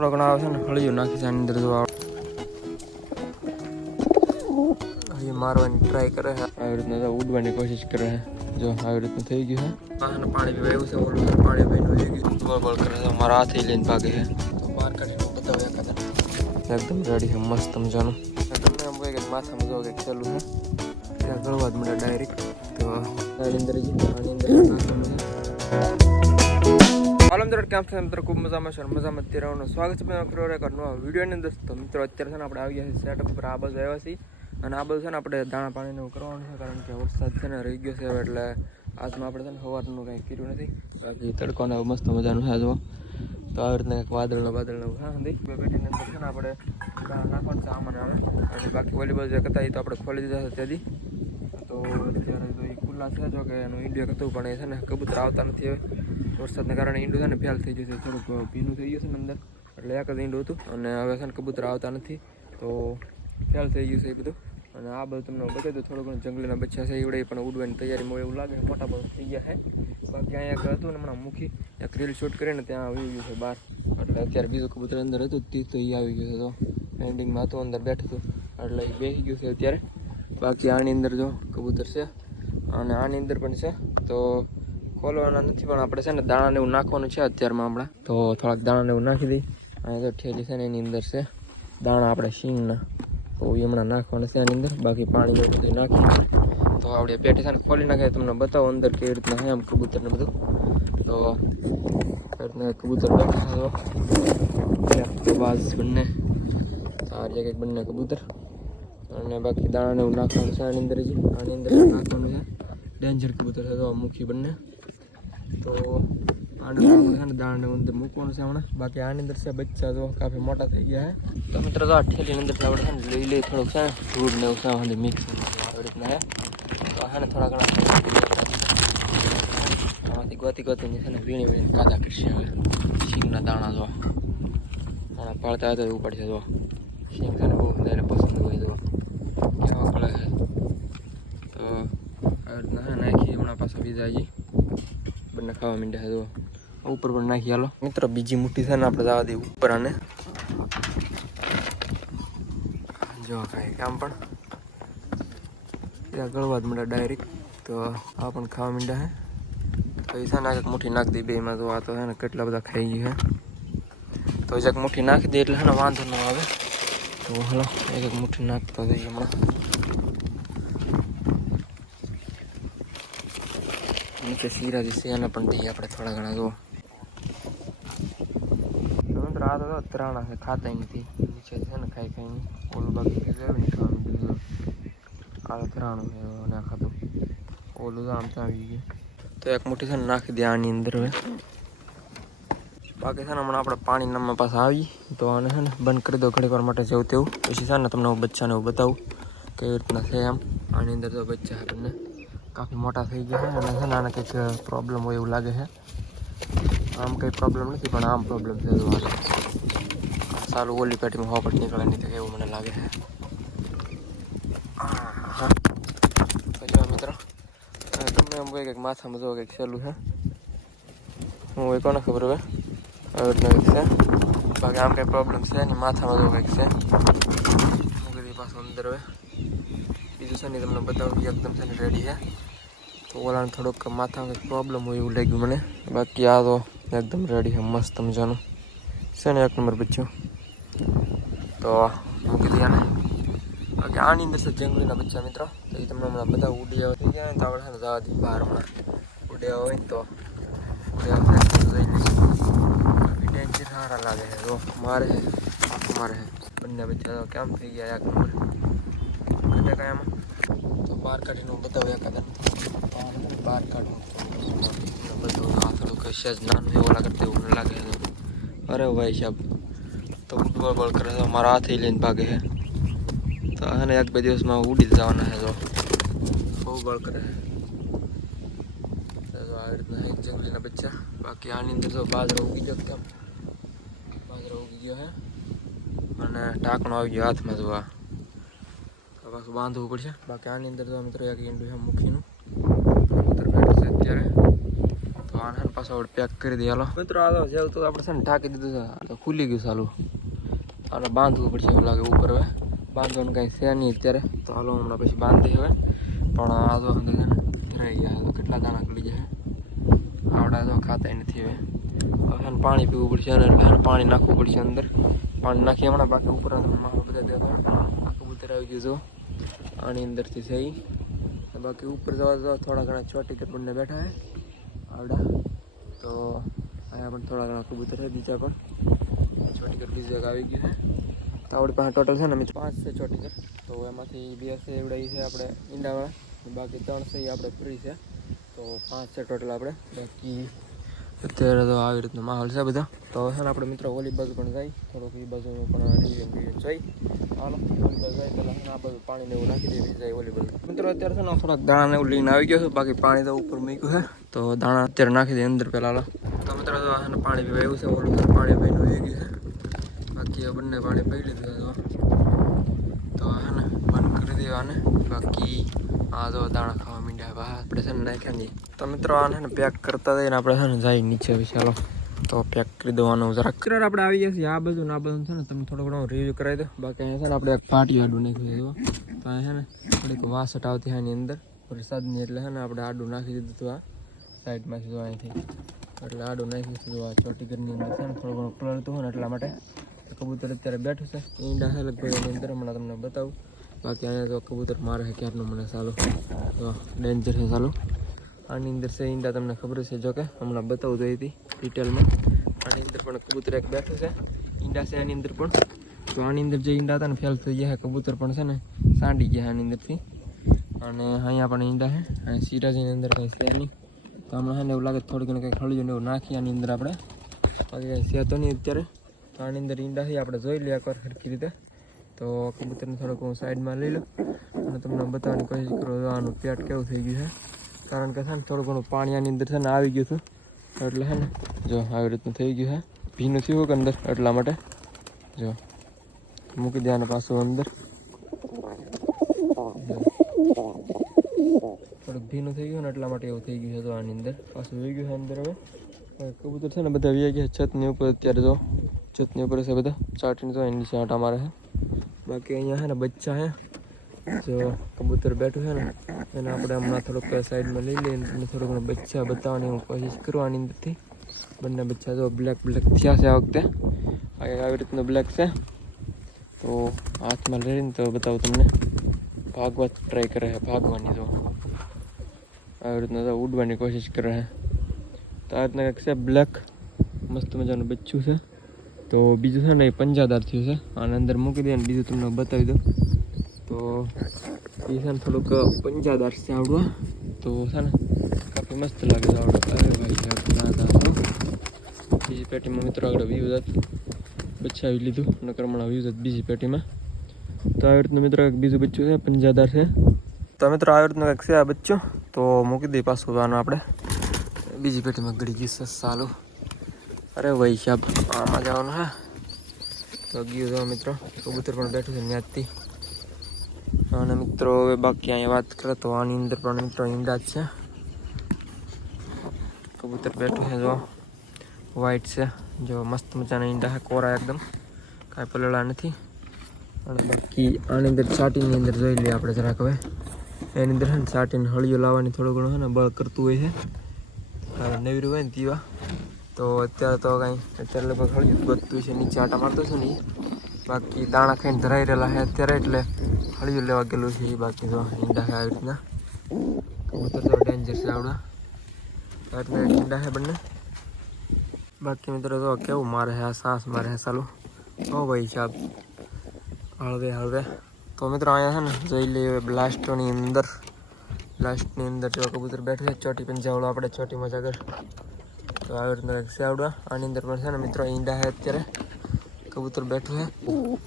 થોડો ઘણો આવે છે ને હળિયું નાખી છે આની અંદર જો આ- અહીં મારવાની ટ્રાય કરે છે આવી રીતના જો ઉડવાની કોશિશ કરે છે જો આવી રીતનું થઈ ગયું છે વાહન પાણી પીવા એવું છે ઓલું છે પાણી પીને વહી ગયું બોલ બોલ કરે છે મારા હાથે લઈને ભાગે છે તો બહાર કાઢીને બતાવે એકાદા એકદમ રેડી છે મસ્ત મજાનું તમને એમ હોય કે માથામાં જો કંઈક ચાલુ છે ત્યાં ગળવા જ મળે ડાયરેક્ટ તો આની અંદર જ આની અંદર નાખવાનું છે હાલો મિત્રો છે મિત્રો? ખૂબ મજામાં છે મજામાં અત્યારે આવવાનું સ્વાગત છે મિત્રો ફરી એક નવા વિડીયોની અંદર. તો મિત્રો, અત્યારે છે ને આપણે આવી ગયા છીએ સેટઅપ ઉપર. આ બાજુ આવ્યા છીએ અને આ બાજુ છે ને આપણે દાણા પાણીને કરવાનું છે કારણ કે વરસાદ છે ને રહી ગયો છે એટલે આજમાં આપણે છે ને સવારનું કંઈ કર્યું નથી. બાકી તડકોને મસ્ત મજાનું છે જો તો આવી રીતના કંઈક વાદળનો વાદળનો હા હતી બે પેટીની અંદર છે ને આપણે નાખવાનું છે, આમાં આવે અને બાકી ઓલી બાજુ હતા, એ તો આપણે ખોલી દીધા છે ત્યાંથી. તો અત્યારે તો એ ખુલ્લા છે, જો કે એનું ઇન્ડિયા હતું પણ એ છે ને કબૂતર આવતા નથી હવે. વરસાદને કારણે ઈંડું છે ને ફેલ થઈ છે. થોડુંક ભીનું થઈ ગયું છે ને અંદર. એટલે એક જ ઈંડું હતું. અને હવે છે ને કબૂતર આવતા નથી. તો ફેલ થઈ ગયું છે એ બધું. અને આ બધું તમને બતાવી દઉં. થોડું ઘણું જંગલીના બચ્ચા છે એવડે પણ ઉડવાની તૈયારીમાં મળે એવું લાગે મોટા બધા થઈ ગયા છે. બાકી અહીંયા એક હતું ને હમણાં મૂકી. એક રીલ શૂટ કરીને ત્યાં આવી ગયું છે બહાર. એટલે અત્યારે બીજું કબૂતર અંદર હતું તે તો એ આવી ગયું છે. તો એન્ડિંગમાં હતું, અંદર બેઠું હતું. એટલે એ બેસી ગયું છે અત્યારે. બાકી આની અંદર જો કબૂતર છે. અને આની અંદર પણ છે. તો ખોલવાના નથી, પણ આપણે છે ને દાણાને એવું નાખવાનું છે અત્યારમાં હમણાં. તો થોડાક દાણાને એવું નાખી દઈ. અને તો ઠેલી છે ને એની અંદર છે. દાણા આપણે શીંગના. તો એ હમણાં નાખવાના છે એની અંદર. બાકી પાણી બધું નાખી તો આપણે પેટી છે ને ખોલી નાખે તમને બતાવો અંદર કેવી રીતના છે આમ કબૂતર ને બધું. તો રીતના કબૂતર બેઠા તો બંને. આ જગ્યાએ બંને કબૂતર. અને બાકી દાણાને એવું નાખવાનું છે આની અંદર જ. આની અંદર નાખવાનું છે. ડેન્જર કબૂતર છે તો મુખી બંને. તો આને આપણે છે ને, દાણાને અંદર મૂકવાનું છે હમણાં. બાકી આની અંદર છે બચ્ચા તો કાફી મોટા થઈ ગયા છે તો મિત્રો તો આ ઠેલીની અંદર આપણે છે ને, લઈ લઈ થોડુંક છે ને, ધૂળ ને એવું છે વાંધે મિક્સ આવી રીતના છે તો આ છે ને થોડા ઘણા આમાંથી ગોતી ગોતીને છે ને, વીણી વીણી કાદા કરશે હવે. શીંગના દાણા જો. દાણા પાડતા હોય તો એવું પડશે જો. શીંગ છે ને બહુ બધાને પસંદ હોય તો. કેવા કળા છે? તો આવી રીતના છે ને નાખી હમણાં પાછા બીજા હજી બંને ખાવા માંડ્યા છે તો ઉપર પણ નાખી, હાલો. મિત્રો, બીજી મુઠ્ઠી છે ને, આપણે જવા દઈએ ઉપર આને. જો, કાંઈ કામ પણ. ત્યાં ગળવા જ મળે ડાયરેક્ટ તો આ પણ ખાવા માંડ્યા છે. તો એ છે ને એક મુઠ્ઠી નાખી દઈ બેમાં તો આ તો છે ને, કેટલા બધા ખાઈ ગયા છે. તો એક મુઠ્ઠી નાખી દે એટલે છે ને વાંધો ન આવે. તો હલો, એક એક મુઠ્ઠી નાખતો જઈએ હમણાં. નીચે શીરાજી છે પણ દઈએ આપણે થોડા ઘણા જો મિત્રો, આ તો છે ખાતા નથી. નીચે છે ને ખાઈ ખાઈને ઓલું બાકી કે જાય ને બીજું આ તો ત્રાણું છે ના ખાતું. ઓલું તો આમ તો આવી ગયું. તો એક મોટી છે ને નાખી દે આની અંદર હવે. બાકી છે ને હમણાં આપણે પાણી નામમાં પાસે આવી તો આને છે ને બંધ કરી દો ઘણી વાર માટે જેવું તેવું. પછી છે ને તમને હું બચ્ચાને એવું બતાવું. કેવી રીતના છે એમ. આની અંદર તો બચ્ચા આપણને કાફી મોટા થઈ ગયા છે અને છે ને આને કંઈક પ્રોબ્લેમ હોય એવું લાગે છે. આમ કંઈ પ્રોબ્લેમ નથી, પણ આમ પ્રોબ્લેમ છે એવું હાલે. સારું, ઓલી પેટીમાં હોપટ નીકળે નહીં તો એવું મને લાગે છે. હા તો જો મિત્રો હવે તમને એમ હોય કે માથામાં જો કંઈક સહેલું છે. હું હોય કોને ખબર હવે હવે રીતના કંઈક છે. બાકી આમ કંઈ પ્રોબ્લેમ છે નહીં, માથામાં જો કંઈક છે. મૂકી દઈએ પાછું અંદર હવે. બીજું છે ને તમને બતાવું, એકદમ છે ને રેડી છે. તો ઓલાને થોડોક કંઈક પ્રોબ્લેમ હોય એવું લાગ્યું મને. બાકી આ તો એકદમ રેડી છે, મસ્ત મજાનું. છે ને એક નંબર બચ્યું. તો મૂકી દઈએ આને. બાકી આની અંદર છે જંગલીના બચ્ચા મિત્રો. તો એ તમને હમણાં બધા ઉડ્યા થઈ ગયા ને તો આપણે ને જવા દઈએ બહાર હમણાં. ઉડી આવે ને તો. તો લઈ લઈશું. ડેન્જર સારા લાગે છે. તો મારે છે. આખું મારે છે. બંને બચ્ચા તો કેમ થઈ ગયા? એક નંબર ઘટે કાંઈ આમાં? તો બહાર કાઢીને હું બતાવું એકાદા ને. બહાર કાઢું. બધું આ થોડું કશે જ નાનું એવું લાગે તેવું લાગે અરે ભાઈ સાહેબ તો બળ બળ કરે છે મારા હાથે લઈને ભાગે છે. તો આને એક બે દિવસમાં ઉડી જવાના છે તો. બહુ બળ કરે તો આવી રીતના એક જંગલીના બચ્ચા. બાકી આની અંદર તો બાજરો ઉગી ગયો કેમ? બાજરો ઉગી ગયો હે. અને ટાંકણો આવી ગયો હાથમાં તો પાછું બાંધવું પડશે. બાકી આની અંદર તો મિત્રો એક ઈંડું છે છે અત્યારે તો આને છે પાછો આપણે પેક કરી દઈએ, હાલો. મિત્રો, આ તો જેવું તો આપણે છે ને ઢાંકી દીધું છે. તો ખુલી ગયું સાલું આને બાંધવું પડશે એવું લાગે ઉપર હવે. બાંધવાનું કાંઈ છે નહીં અત્યારે. તો હાલો, હમણાં પછી બાંધી હવે. પણ આ તો રહી ગયા. તો કેટલા દાણા ખુલી જાય આવડા તો ખાતા નથી હવે. હવે પાણી પીવું પડશે અને પાણી નાખવું પડશે અંદર. પાણી નાખી હમણાં બાકી ઉપર બધા આખું કબૂતર આવી ગયું જો. આની અંદરથી છે ઈ. બાકી ઉપર જવા તો થોડા ઘણા છ ટિકિટ બંને બેઠા છે. આવડા. તો અહીંયા પણ થોડા ઘણા કબૂતર છે, બીજા પણ. છ ટિકિટ બીજી જગ્યા આવી ગયું છે. તો આપણી પાસે ટોટલ છે ને અમે પાંચ છે છ ટિકિટ તો એમાંથી બે છે એવડા છે આપણે ઈંડાવાળા. બાકી ત્રણ છે એ આપણે ફ્રી છે. તો પાંચ છે ટોટલ આપણે. બાકી અત્યારે તો આવી રીતનો માહોલ છે બધા. તો હવે છે આપણે મિત્રો ઓલી બાજુ પણ જાય થોડુંક એ બાજુ પણ રિવ્યુ રિવ્યુ જોઈ. હાલો, ઓલી બાજુ જાય પહેલાં આ બાજુ પાણીને એવું નાખી દેવી જાય ઓલી બાજુ. મિત્રો અત્યારે છે ને થોડાક દાણાને એવું લઈને આવી ગયો છે, બાકી પાણી તો ઉપર મૂક્યું છે. તો દાણા અત્યારે નાખી દે અંદર પહેલાં હાલો. તો મિત્રો તો છે પાણી પીવા એવું છે, ઓલું છે પાણી પીને આવી ગયું છે. બાકી આ બંને પાણી પી લીધું છે તો તો હે ને બંધ કરી દેવાને. બાકી આ તો દાણા બહાર આપણે છે ને નાખ્યા નહીં. તો મિત્રો, આને પેક કરતા જઈને આપણે છે ને જાય નીચે ચાલો. તો પેક કરી દેવાનું જરાક. કરાર આપણે આવી જશે છીએ. આ બધું ને આ બધું છે ને તમે થોડો ઘણો રિવ્યુ કરાવી દો. બાકી અહીંયા છે ને આપણે એક પાટી આડું નાખી દીધું તો અહીંયા છે ને થોડીક વાસટ આવતી એની અંદર. વરસાદની એટલે છે ને આપણે આડું નાખી દીધું હતું આ સાઈડમાંથી જો અહીંથી. એટલે આડું નાખી દીધું આ ચોટીગરની અંદર છે ને થોડું ઘણું કલર હોય ને એટલા માટે. કબૂતર અત્યારે બેઠું છે. ઈંડા છે લગભગ એની અંદર, હમણાં તમને બતાવું. બાકી અહીંયા તો કબૂતર મારે છે, ક્યારનું મને સાલું તો ડેન્જર છે, ચાલો. આની અંદર છે, ઈંડા તમને ખબર છે, જો કે હમણાં બતાવું જોઈએ હતી ડિટેલમાં. આની અંદર પણ કબૂતર એક બેઠું છે. ઈંડા છે આની અંદર પણ. તો આની અંદર જે ઈંડા હતા ને ફેલ થઈ ગયા કબૂતર પણ છે ને, સાંડી ગયા આની અંદરથી. અને અહીંયા પણ ઈંડા છે. અને સિરાજીની અંદર કંઈ છે નહીં. તો હમણાં ને એવું લાગે થોડી કંઈક હળિયું ને એવું નાખી આની અંદર આપણે. બાકી કંઈ છે તો નહીં અત્યારે. તો આની અંદર ઈંડા છે, આપણે જોઈ લઈએ એકવાર સરખી રીતે. તો કબૂતરને થોડોક હું સાઈડમાં લઈ લઉં અને તમને બતાવવાની કોશિશ કરું આનું પેટ કેવું થઈ ગયું છે. કારણ કે છે ને, થોડું ઘણું પાણી આની અંદર છે ને આવી ગયું હતું. એટલે છે ને, જો આવી રીતનું થઈ ગયું છે. ભીનું થયું કે અંદર, એટલા માટે. જો, મૂકી દે પાછું અંદર. થોડુંક ભીનું થઈ ગયું ને એટલા માટે એવું થઈ ગયું છે તો આની અંદર. પાછું વહી ગયું છે અંદર હવે. કબૂતર છે ને બધા વી ગયા છતની ઉપર. અત્યારે જો છતની ઉપર છે બધા. ચાટીને તો એની નીચે આટા મારે છે. બાકી અહીંયા છે ને બચ્ચા છે જો કબૂતર બેઠું છે ને એને આપણે હમણાં થોડુંક સાઈડમાં લઈ લઈએ અને તમને થોડું ઘણું બચ્ચા બતાવવાની હું કોશિશ કરવાની અંદરથી બંને બચ્ચા જો બ્લેક બ્લેક થયા છે આ વખતે આ આવી રીતનું બ્લેક છે તો હાથમાં લઈને તો બતાવું તમને ભાગવા ટ્રાય કરે છે ભાગવાની જો આવી રીતના તો ઉડવાની કોશિશ કરે છે તો આ રીતના કંઈક છે બ્લેક મસ્ત મજાનું બચ્ચું છે તો બીજું છે ને એ પંજાદાર થયું છે. આને અંદર મૂકી દઈએ ને બીજું તમને બતાવી દઉં. તો એ છે ને થોડુંક પંજાદાર છે આવડવા તો છે ને કાફી મસ્ત લાગે છે આવડે. અરે ભાઈ બીજી પેટીમાં મિત્રો આગળ વ્યૂઝ જાત બચાવી લીધું. અને કરમણા વ્યૂઝ જાત બીજી પેટીમાં. તો આવી રીતનું મિત્રો એક બીજું બચ્ચું છે, પંજાદાર છે. તો મિત્રો આવી રીતનું કંઈક છે આ બચ્ચું. તો મૂકી દઈએ પાછું આનું આપણે. બીજી પેટીમાં ગળી ગયું છે, સાલું. અરે ભાઈ સાહેબ, આમાં જવાનું હા? તો ગયું જો મિત્રો, કબૂતર પણ બેઠું છે ત્યાંથી અને મિત્રો, હવે બાકી અહીંયા વાત કરે તો આની અંદર પણ મિત્રો ઈંડા જ છે. કબૂતર બેઠું છે જો વ્હાઈટ છે. જો મસ્ત મજાના ઈંડા છે, કોરા એકદમ. કાંઈ પલળા નથી. અને બાકી આની અંદર ચાટીની અંદર જોઈ લઈએ આપણે જરાક હવે. એની અંદર છે ને ચાટીને હળીઓ લાવવાની થોડું ઘણું છે ને બળ કરતું હોય છે. હવે નવીરું હોય ને પીવા તો અત્યારે તો કાંઈ, અત્યારે લગભગ હળિયું બધું છે, નીચે આટા મારતો છું ને ઈ. બાકી દાણા ખાઈને ધરાઈ રહેલા છે અત્યારે, એટલે હળિયું લેવા ગયેલું છે એ બાકી તો ઈંડા છે આવી રીતના. કબૂતર તો ડેન્જર છે આવડા આવી રીતના ઈંડા છે બંને. બાકી મિત્રો તો કેવું મારે છે, આ સાસ મારે છે સાલું. ઓ ભાઈ સાહેબ હળવે હળવે. તો મિત્રો અહીંયા છે ને, જોઈ લઈએ બ્લાસ્ટોની અંદર. બ્લાસ્ટની અંદર જો કબૂતર બેઠું છે, ચોટી પંજાવડો આપણે, ચોટી મજા કર તો આવી રીતના કંઈક છે આવડા આની અંદર પણ છે ને મિત્રો ઈંડા છે અત્યારે. કબૂતર બેઠું છે.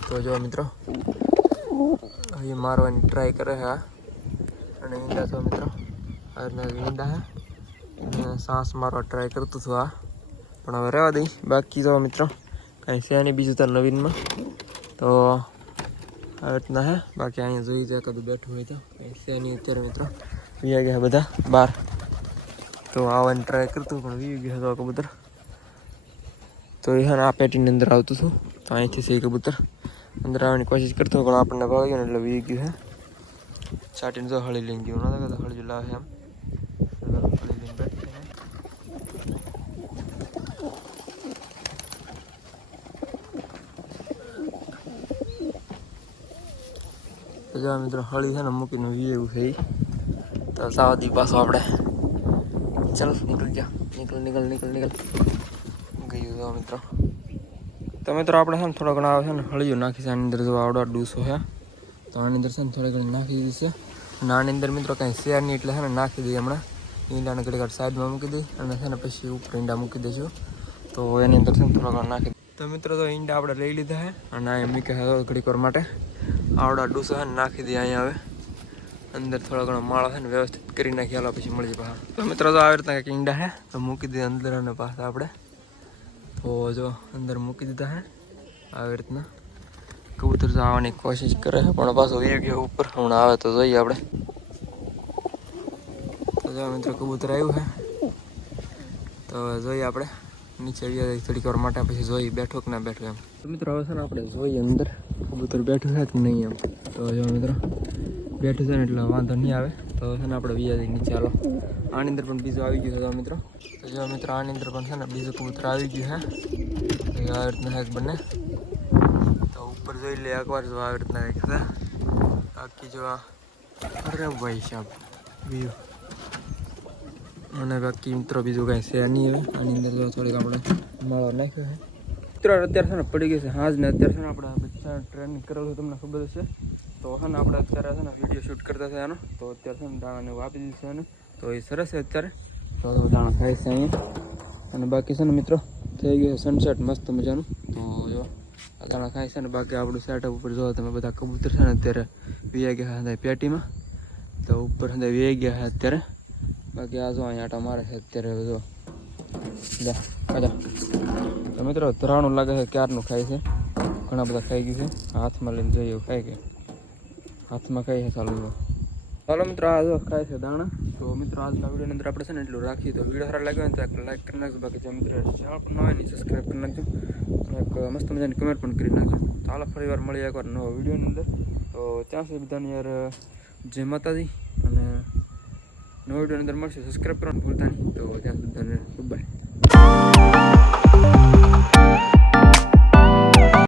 તો જો મિત્રો. અહીં મારવાની ટ્રાય કરે છે આ. અને ઈંડા તો મિત્રો. આવી રીતના ઈંડા છે. અને સાસ મારવા ટ્રાય કરતું હતું આ. પણ હવે રહેવા દઈ. બાકી તો મિત્રો. કાંઈ છે નહીં બીજું તો નવીનમાં. તો આવી રીતના હે બાકી અહીંયા જોઈ જાય કદું બેઠું હોય તો. કાંઈ છે નહીં અત્યારે મિત્રો. પીયા ગયા બધા બહાર. તો આવવાની ટ્રાય કરતું પણ વી ગયો હતો આ કબૂતર તો એ હા આ પેટીની અંદર આવતું હતું તો અહીંથી છે એ કબૂતર અંદર આવવાની કોશિશ કરતો પણ આપણને ભાવ ગયો ને એટલે વી ગયું હે ચાટીને જો હળી લઈને ગયું નતા કહેતા હળી લાવે એમ હળી લઈને બેઠી છે. તો જો આ મિત્રો હળી છે ને મૂકીને વી એવું છે ઈ. તો સાવા દી પાછો આપણે ચાલ, નીકળ જા. નીકળ નીકળ નીકળ નીકળ. ગયું તો મિત્રો. તો મિત્રો, આપણે છે ને થોડા ઘણા આવે છે ને હળિયું નાખી છે. આની અંદર જો આવડો ડૂસો છે. તો આની અંદર છે ને થોડી ઘણી નાખી દીધી છે. અને આની અંદર મિત્રો કાંઈ શેર નહીં, એટલે છે ને નાખી દઈએ હમણાં. ઈંડાને ઘડી ઘડી સાઈડમાં મૂકી દઈ અને છે ને પછી ઉપર ઈંડા મૂકી દઈશું. તો એની અંદર છે ને થોડા ઘણા નાખી તો મિત્રો, તો ઈંડા આપણે લઈ લીધા છે. અને આ મૂકે છે, ઘડીક માટે આવડા ડૂસો છે ને નાખી દઈએ અહીંયા હવે. અંદર થોડા ઘણા માળા છે ને વ્યવસ્થિત કરી નાખી પછી મળી જાય તો મિત્રો તો આવી રીતના કંઈક ઈંડા છે, તો મૂકી દીધા અંદર અને પાછા આપણે. તો જો, અંદર મૂકી દીધા હે આવી રીતના. કબૂતર તો આવવાની કોશિશ કરે છે, પણ પાછો વી ગયો ઉપર હમણાં આવે તો જોઈએ આપણે. તો જો મિત્રો કબૂતર આવ્યું છે. તો જોઈએ આપણે, નીચે આવી થોડીક વાર માટે પછી જોઈએ, બેઠો કે ના બેઠો એમ. મિત્રો હવે છે ને આપણે જોઈએ અંદર, કબૂતર બેઠું છે કે નહીં એમ. તો જો મિત્રો બેઠું છે ને એટલે વાંધો નહીં આવે. તો છે ને આપણે બીજા નીચે ચાલો આની અંદર પણ બીજું આવી ગયું છે મિત્રો. તો જો મિત્રો આની અંદર પણ છે ને બીજું કબૂતર આવી ગયું છે. આવી રીતના એક બંને. તો ઉપર જોઈ લે એકવાર જો આવી રીતના એક છે. બાકી જો અરે ભાઈ સાહેબ, બીજું. અને બાકી મિત્રો બીજું કાંઈ છે નહીં હવે. આની અંદર જો થોડીક આપણે માળો નાખ્યો છે. મિત્રો, અત્યારે છે ને પડી ગઈ છે હાજ ને અત્યારે છે ને આપણે બધા ટ્રેનિંગ કરેલું તમને ખબર હશે. તો છે ને આપણે અત્યારે છે ને વીડિયો શૂટ કરતા છે એનો તો અત્યારે છે ને દાણાને વાપી દીધું છે ને, તો એ સરસ છે અત્યારે. તો દાણા ખાય છે અહીંયા. અને બાકી છે ને મિત્રો, થઈ ગયું સનસેટ મસ્ત મજાનું. તો જો, આ દાણા ખાય છે ને, બાકી આપણું સેટઅપ ઉપર જો, તમે બધા કબૂતર છે ને અત્યારે વીઆઈ ગયા હતા પેટીમાં. તો ઉપર હતા વીઆઈ ગયા હતા અત્યારે. બાકી આ જો, અહીંયા આટા મારે છે અત્યારે જો. જા તો મિત્રો ધરાણું લાગે છે, ક્યારનું ખાય છે? ઘણા બધા ખાઈ ગયું છે. હાથમાં લઈને જઈએ એવું ગયા હાથમાં કઈ છે ચાલુ ચાલો મિત્રો, આ જો ખાય છે દાણા. તો મિત્રો, આજના વિડીયોની અંદર આપણે છે ને એટલું રાખીએ તો વીડિયો સારા લાગ્યો ને તો એક લાઈક કરી નાખજો. બાકી જે મિત્રો ચેનલ પણ ન હોય ને સબસ્ક્રાઈબ કરી નાખજો. અને એક મસ્ત મજાની કમેન્ટ પણ કરી નાખજો. ચાલો ફરી વાર મળીએ એકવાર નવો વિડીયોની અંદર. તો ત્યાં સુધી બધાને યાર, જય માતાજી. અને નવો વિડીયોની અંદર મળશે. સબસ્ક્રાઈબ કરવાનું ભૂલતા નહીં. તો ત્યાં સુધી